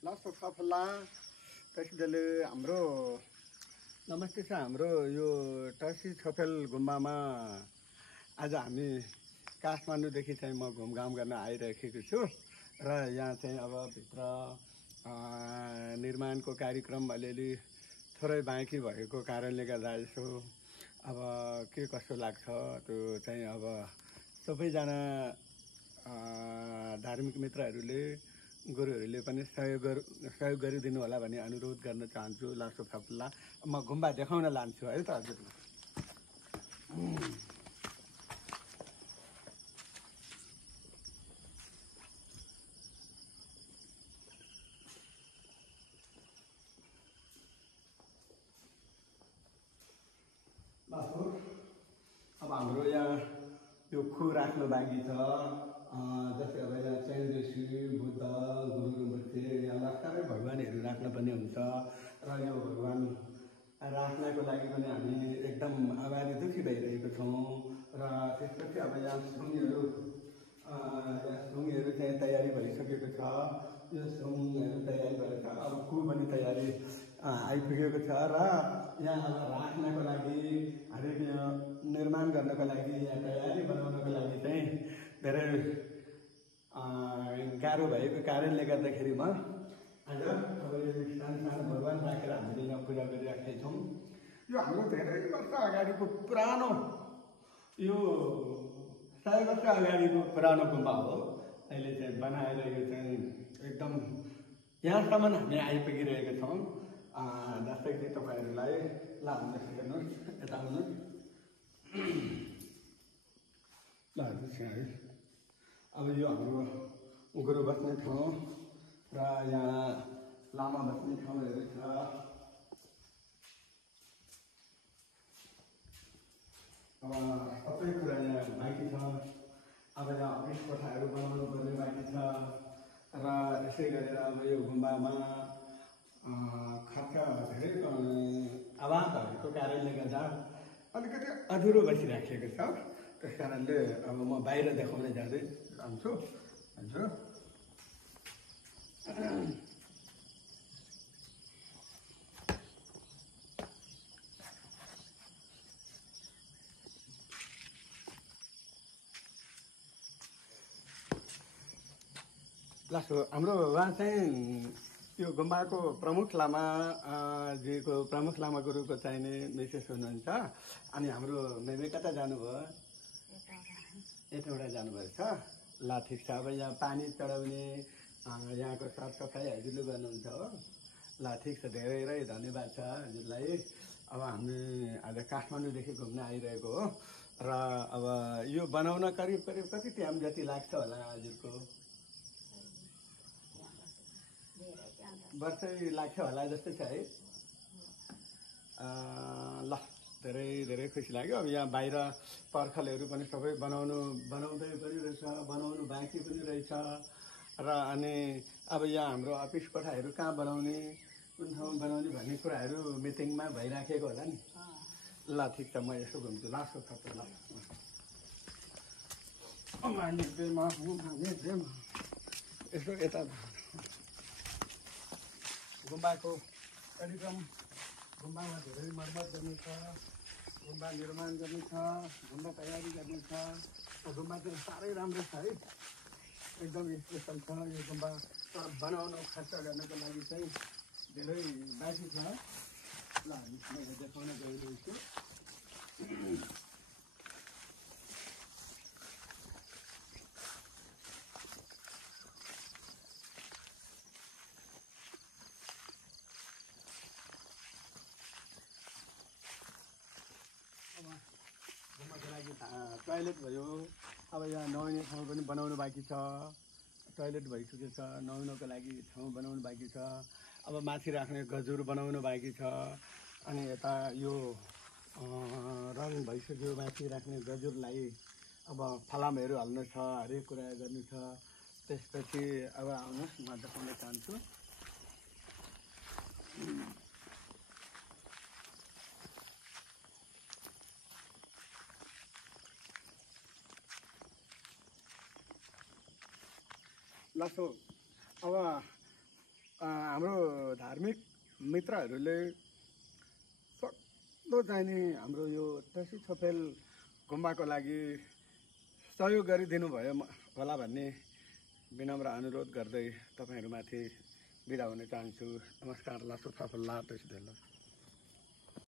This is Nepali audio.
लास्ट सफला त्यसैले हाम्रो नमस्ते छ। हाम्रो यो टसी छोपेल गुम्बामा आज हामी काठमाडौँदेखि चाहिँ म घुमघाम गर्न आइरहेको छु र यहाँ चाहिँ अब भित्र निर्माणको कार्यक्रम अलिअलि थोरै बाँकी भएको कारणले गर्दा यसो अब के कस्तो लाग्छ त्यो चाहिँ अब सबैजना धार्मिक मित्रहरूले गुरुहरूले पनि सहयोग गरिदिनु होला भन्ने अनुरोध गर्न चाहन्छु। लासो फपला म गुम्बा देखाउन लान्छु है त हजुरलाई। अब हाम्रो यहाँ यो खु राख्नु बाँकी छ। जस्तै अब यहाँ चैन ऋषि बुद्ध गुरु मूर्ति यहाँ लास्टमै भगवान्हरू राख्न पनि हुन्छ र यो भगवान् राख्नको लागि पनि हामी एकदम आभारी दुखी भइरहेको छौँ। र त्यसपछि अब यहाँ सुङहरू चाहिँ तयारी भइसकेको छ। यो सुङहरू तयारी भएर अब खु पनि तयारी आइपुगेको छ र यहाँ अब राख्नको लागि हरेक निर्माण गर्नको लागि यहाँ तयारी बनाउनको लागि चाहिँ धेरै गाह्रो भएको कारणले गर्दाखेरि म आज अब यो सानो भगवान् राखेर हामीले यहाँ पूजा गरिराखेका छौँ। यो हाम्रो धेरै वर्ष अगाडिको पुरानो यो 100 वर्ष अगाडिको पुरानो गुम्बा हो। अहिले चाहिँ बनाएर यो चाहिँ एकदम यहाँसम्म हामी आइपुगिरहेका छौँ। जस्तै कि तपाईँहरूलाई ल हेर्नुहोस् यता आउनुहोस् ल हेर्नुहोस् यहाँ है। अब यो हाम्रो गुरु बस्ने ठाउँ र यहाँ लामा बस्ने ठाउँहरू छ। अब सबै कुरा यहाँ बाँकी छ। अब यहाँ अफिस कोठाहरू बनाउनु पर्ने बाँकी छ र यसै गरेर अब यो गुम्बामा खर्च धेरै अभाव भएको कारणले गर्दा अलिकति अधुरो बसिराखेको छ। त्यस कारणले अब म बाहिर देखाउन जान्छु हजुर। लासो हाम्रो उहाँ चाहिँ यो गुम्बाको प्रमुख लामा जीको प्रमुख लामा गुरुको चाहिने विशेष हुनुहुन्छ। अनि हाम्रो मेमे कता जानुभयो? यताबाट जानुभएको छ। ल ठिक छ। अब यहाँ पानी चढाउने यहाँको सरसफाइ हजुरले गर्नुहुन्छ हो। ल ठिक छ, धेरै धन्यवाद छ हजुरलाई। अब हामी आज काठमाडौँदेखि घुम्न आइरहेको हो र अब यो बनाउन करिब कति टाइम जति लाग्छ होला हजुरको? वर्षै लाग्छ होला जस्तै छ है। ल धेरै खुसी लाग्यो। अब यहाँ बाहिर पर्खलहरू पनि सबै बनाउँदै पनि रहेछ, बनाउनु बाँकी पनि रहेछ र अनि अब यहाँ हाम्रो अफिस कोठाहरू कहाँ बनाउने, कुन ठाउँमा बनाउने भन्ने कुराहरू मिटिङमा भइराखेको होला नि। ल ठिक छ, म यसो घुम्छु। लास्ट खर्च ल यसो यता गुम्बाको कार्यक्रम, गुम्बामा धेरै मर्मत गर्नु छ, गुम्बा निर्माण गर्नु छ, गुम्बा तयारी गर्नु छ। गुम्बा चाहिँ साह्रै राम्रो छ है, एकदम स्पेसल छ यो गुम्बा। तर बनाउन खर्च गर्नको लागि चाहिँ धेरै बाँकी छ। ल मैले देखाउन गइरहेको छु। गुम्बाको लागि टोयलेट भयो। अब यहाँ नुहाउने ठाउँ पनि बनाउनु बाँकी छ। टोयलेट भइसकेको छ, नुहाउनको लागि ठाउँ बनाउनु बाँकी छ। अब माथि राख्ने गजुर बनाउनु बाँकी छ। अनि यता यो रङ भइसक्यो। माथि राख्ने गजुरलाई अब फलामहरू हाल्नु छ, हरेक कुरा गर्नु छ। त्यसपछि अब आउनुहोस्, म देखाउन चाहन्छु। लासो अब धार्मिक मित्रहरूले सक्दो चाहिने हाम्रो यो टसी छोपेल गुम्बाको लागि सहयोग गरिदिनु भयो होला भन्ने विनम्र अनुरोध गर्दै तपाईँहरूमाथि बिदा हुन चाहन्छु। नमस्कार। लासो फाफल्ला टसी